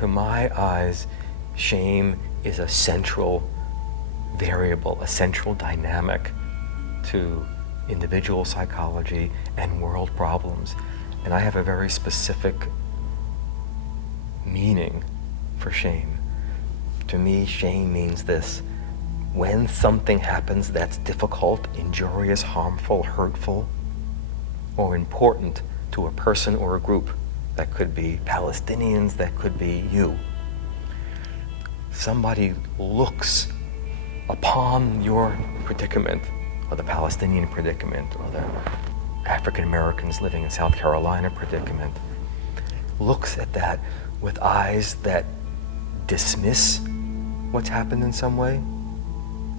to my eyes, shame is a central variable, a central dynamic to individual psychology and world problems. And I have a very specific meaning for shame. To me, shame means this: when something happens that's difficult, injurious, harmful, hurtful, or important to a person or a group, that could be Palestinians, that could be you, somebody looks upon your predicament, or the Palestinian predicament, or the African Americans living in South Carolina predicament, looks at that with eyes that dismiss what's happened in some way.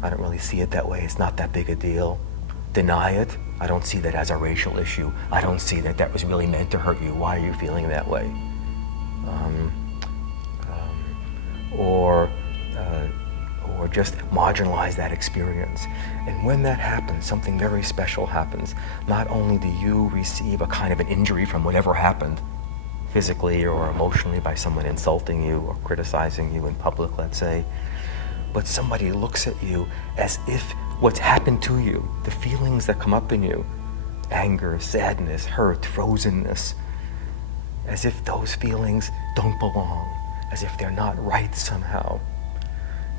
I don't really see it that way. It's not that big a deal. Deny it. I don't see that as a racial issue. I don't see that that was really meant to hurt you. Why are you feeling that way? Or just marginalize that experience. And when that happens, something very special happens. Not only do you receive a kind of an injury from whatever happened, physically or emotionally, by someone insulting you or criticizing you in public, let's say, but somebody looks at you as if what's happened to you, the feelings that come up in you, anger, sadness, hurt, frozenness, as if those feelings don't belong, as if they're not right somehow.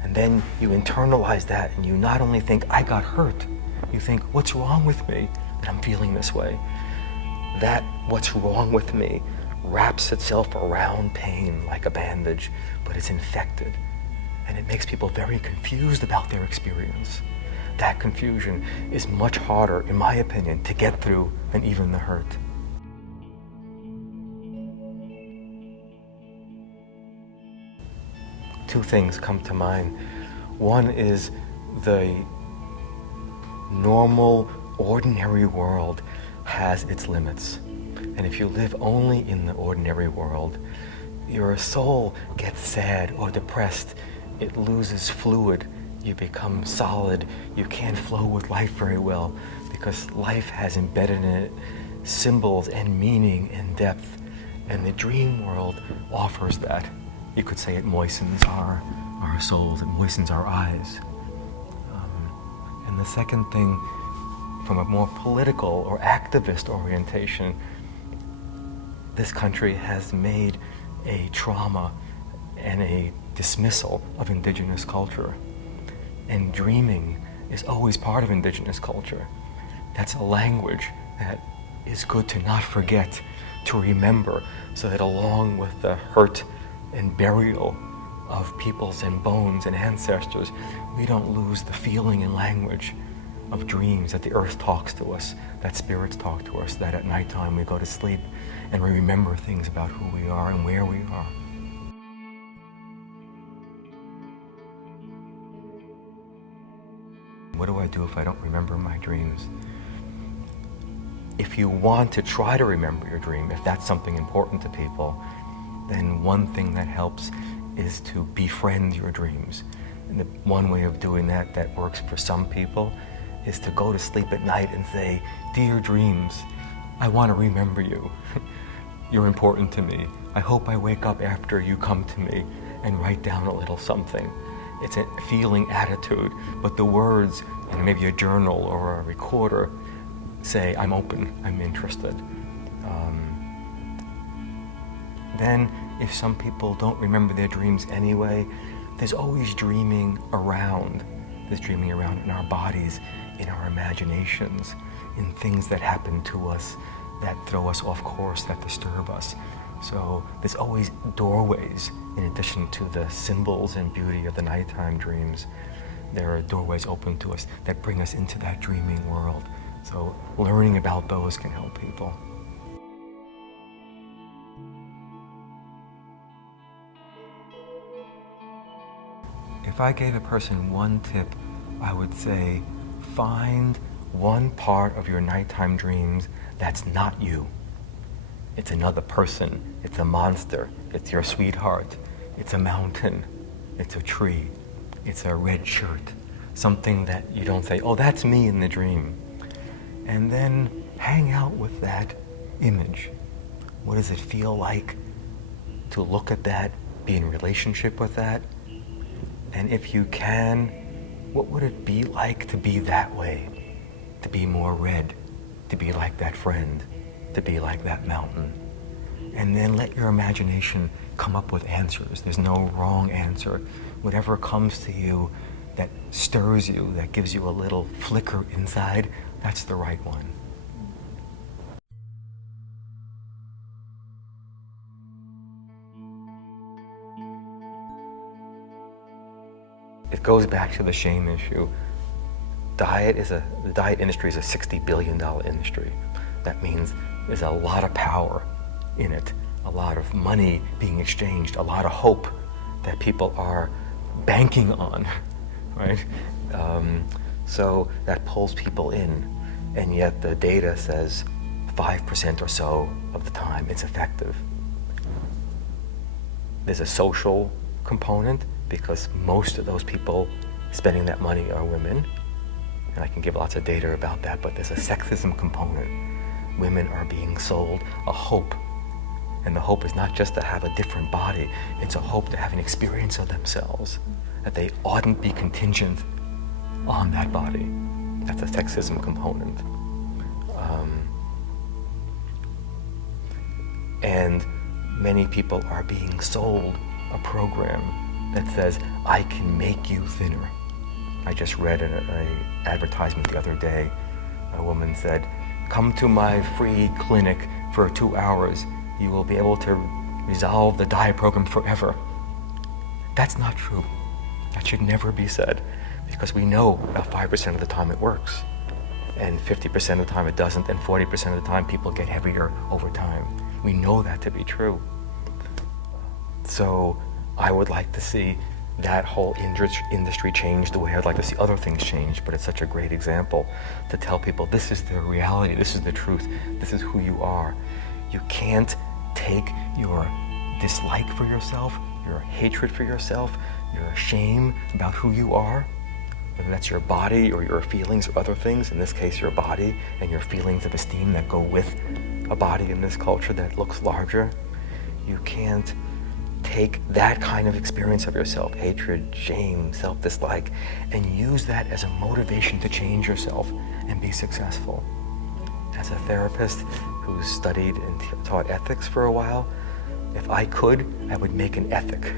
And then you internalize that, and you not only think, I got hurt, you think, what's wrong with me that I'm feeling this way? That what's wrong with me wraps itself around pain like a bandage, but it's infected. And it makes people very confused about their experience. That confusion is much harder, in my opinion, to get through than even the hurt. Two things come to mind. One is the normal, ordinary world has its limits. And if you live only in the ordinary world, your soul gets sad or depressed. It loses fluid. You become solid. You can't flow with life very well because life has embedded in it symbols and meaning and depth. And the dream world offers that. You could say it moistens our souls, it moistens our eyes. And the second thing, from a more political or activist orientation, this country has made a trauma and a dismissal of indigenous culture. And dreaming is always part of indigenous culture. That's a language that is good to not forget, to remember, so that along with the hurt and burial of peoples and bones and ancestors, we don't lose the feeling and language of dreams, that the earth talks to us, that spirits talk to us, that at nighttime we go to sleep and we remember things about who we are and where we are. What do I do if I don't remember my dreams? If you want to try to remember your dream, if that's something important to people, then one thing that helps is to befriend your dreams. And the one way of doing that that works for some people is to go to sleep at night and say, dear dreams, I want to remember you. You're important to me. I hope I wake up after you come to me and write down a little something. It's a feeling attitude, but the words, and maybe a journal or a recorder, say, I'm open, I'm interested. Then, if some people don't remember their dreams anyway, there's always dreaming around. There's dreaming around in our bodies, in our imaginations, in things that happen to us that throw us off course, that disturb us. So there's always doorways, in addition to the symbols and beauty of the nighttime dreams. There are doorways open to us that bring us into that dreaming world. So learning about those can help people. If I gave a person one tip, I would say, find one part of your nighttime dreams that's not you. It's another person, it's a monster, it's your sweetheart, it's a mountain, it's a tree, it's a red shirt, something that you don't say, oh, that's me in the dream. And then hang out with that image. What does it feel like to look at that be in relationship with that? And if you can, what would it be like to be that way? To be more red, to be like that friend, to be like that mountain. And then let your imagination come up with answers. There's no wrong answer. Whatever comes to you that stirs you, that gives you a little flicker inside, that's the right one. It goes back to the shame issue. The diet industry is a $60 billion industry. That means there's a lot of power in it, a lot of money being exchanged, a lot of hope that people are banking on, right? So that pulls people in, and yet the data says 5% or so of the time it's effective. There's a social component because most of those people spending that money are women, and I can give lots of data about that, but there's a sexism component. Women are being sold a hope, and the hope is not just to have a different body, it's a hope to have an experience of themselves, that they oughtn't be contingent on that body. That's a sexism component. And many people are being sold a program that says, I can make you thinner. I just read an advertisement the other day. A woman said, come to my free clinic for 2 hours. You will be able to resolve the diet program forever. That's not true. That should never be said, because we know about 5% of the time it works, and 50% of the time it doesn't, and 40% of the time people get heavier over time. We know that to be true. So I would like to see that whole industry change the way I'd like to see other things change, but it's such a great example to tell people this is the reality, this is the truth, this is who you are. You can't take your dislike for yourself, your hatred for yourself, your shame about who you are, whether that's your body or your feelings or other things, in this case your body and your feelings of esteem that go with a body in this culture that looks larger. You can't take that kind of experience of yourself, hatred, shame, self-dislike, and use that as a motivation to change yourself and be successful. As a therapist who studied and taught ethics for a while, if I could, I would make an ethic.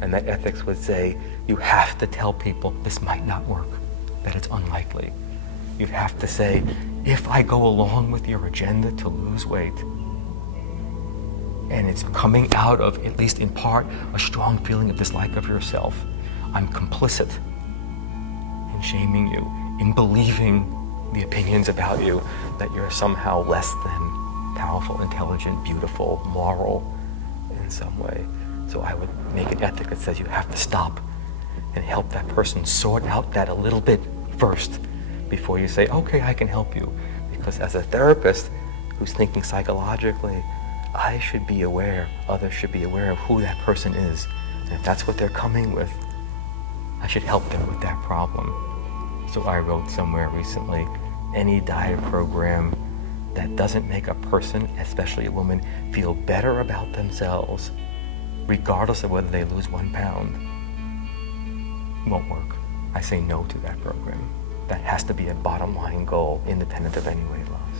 And that ethics would say, you have to tell people this might not work, that it's unlikely. You have to say, if I go along with your agenda to lose weight, and it's coming out of, at least in part, a strong feeling of dislike of yourself, I'm complicit in shaming you, in believing the opinions about you that you're somehow less than powerful, intelligent, beautiful, moral in some way. So I would make an ethic that says you have to stop and help that person sort out that a little bit first before you say, okay, I can help you. Because as a therapist who's thinking psychologically, I should be aware, others should be aware of who that person is. And if that's what they're coming with, I should help them with that problem. So I wrote somewhere recently, any diet program that doesn't make a person, especially a woman, feel better about themselves, regardless of whether they lose 1 pound, won't work. I say no to that program. That has to be a bottom line goal, independent of any weight loss.